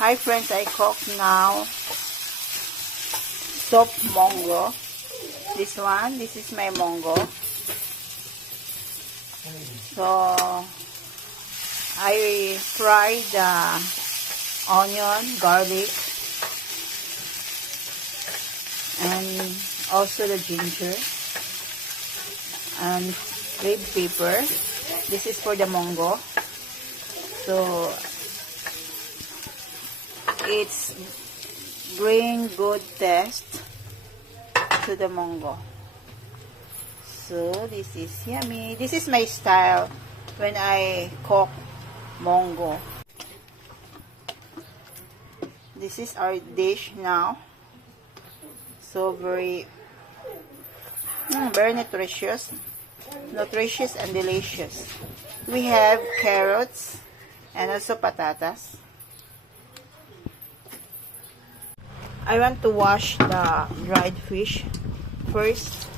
Hi friends, I cook now soft mongo. This is my mongo. So I fry the onion, garlic, and also the ginger and red pepper. This is for the mongo. So it's bring good taste to the mongo. So this is yummy. This is my style when I cook mongo. This is our dish now. So very nutritious and delicious. We have carrots and also patatas. I want to wash the dried fish first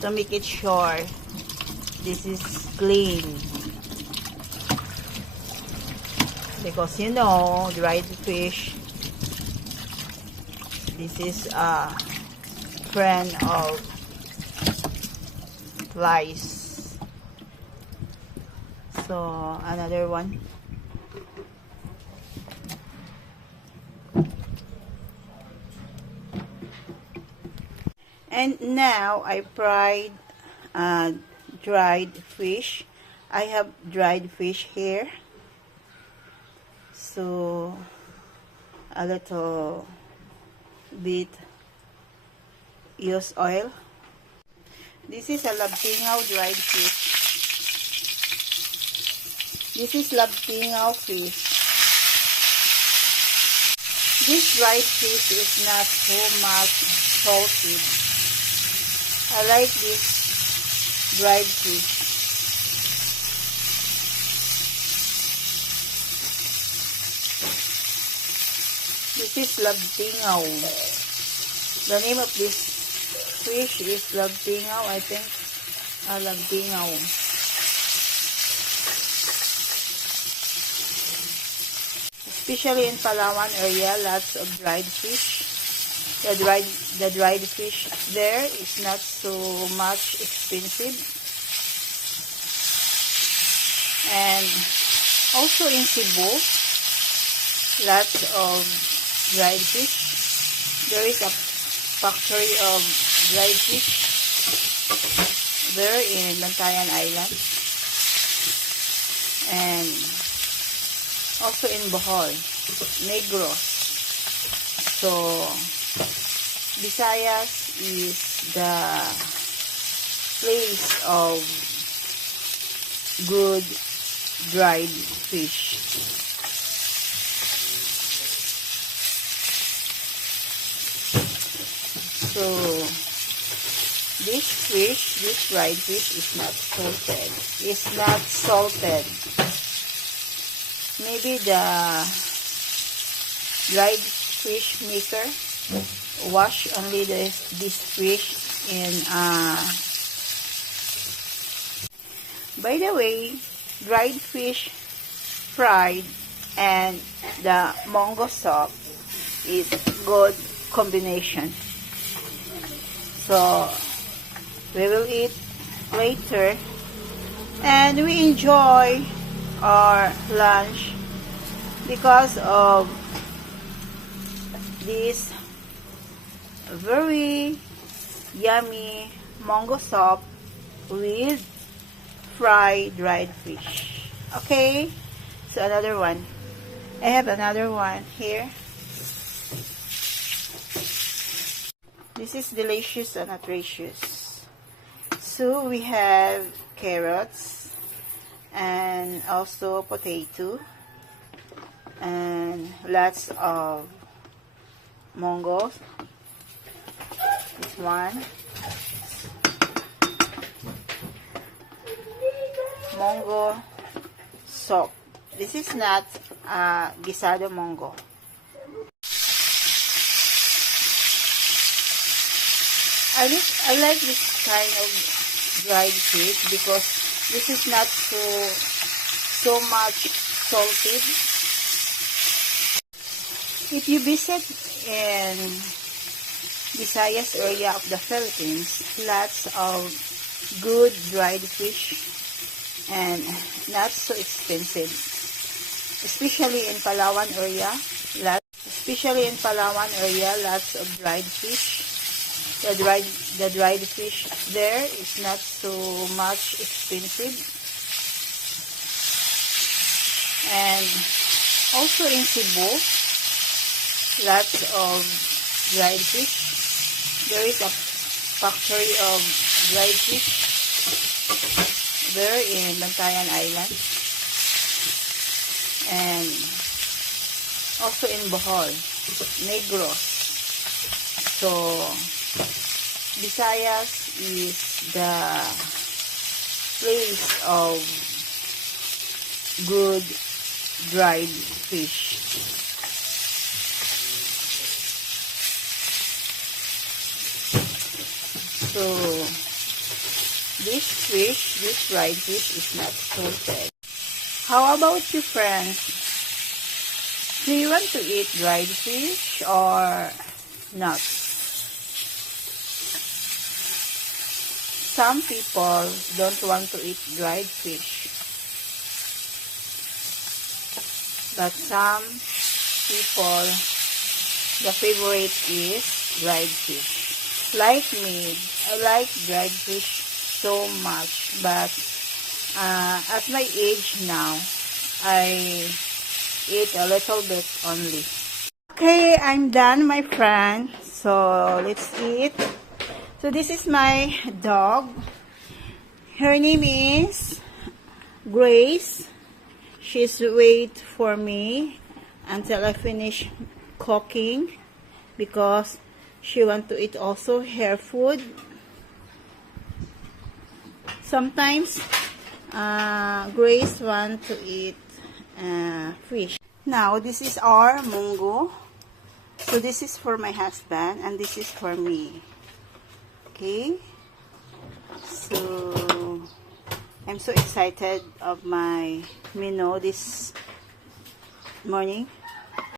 to make it sure this is clean, because you know dried fish, this is a friend of flies. So another one. And now I fried dried fish. I have dried fish here. So a little bit use oil. This is a labtingaw dried fish. This is labtingaw fish. This dried fish is not so much salted. I like this dried fish. This is labtingaw. The name of this fish is labtingaw, I think. Labtingaw. Especially in Palawan area, lots of dried fish. The dried fish there is not so much expensive. And also in Cebu, lots of dried fish. There is a factory of dried fish there in Bantayan Island. And also in Bohol, Negros. So Visayas is the place of good dried fish. So this dried fish is not salted. It's not salted. Maybe the dried fish maker wash only this fish in by the way, dried fish fried and the mongo soup is good combination. So we will eat later and we enjoy our lunch because of this very yummy mongo soup with fried dried fish. Okay, so another one. I have another one here. This is delicious and nutritious. So we have carrots and also potato and lots of mongo. This one, mongo soup. This is not gisado mongo. I like this kind of dried fish because this is not so much salted. If you visit in Visayas area of the Philippines, lots of good dried fish and not so expensive. Especially in Palawan area, lots of dried fish. The dried fish there is not so much expensive. And also in Cebu, lots of dried fish. There is a factory of dried fish there in Bantayan Island. And also in Bohol, Negros. So, Visayas is the place of good dried fish. So, this dried fish is not salted. How about you, friends? Do you want to eat dried fish or not? Some people don't want to eat dried fish. But some people, the favorite is dried fish. Like me, I like dried fish so much. But at my age now, I eat a little bit only. Okay, I'm done, my friend. So, let's eat. So, this is my dog. Her name is Grace. She's wait for me until I finish cooking because she want to eat also her food. Sometimes Grace want to eat fish. Now this is our munggo. So this is for my husband and this is for me. Okay. So I'm so excited of my menu this morning.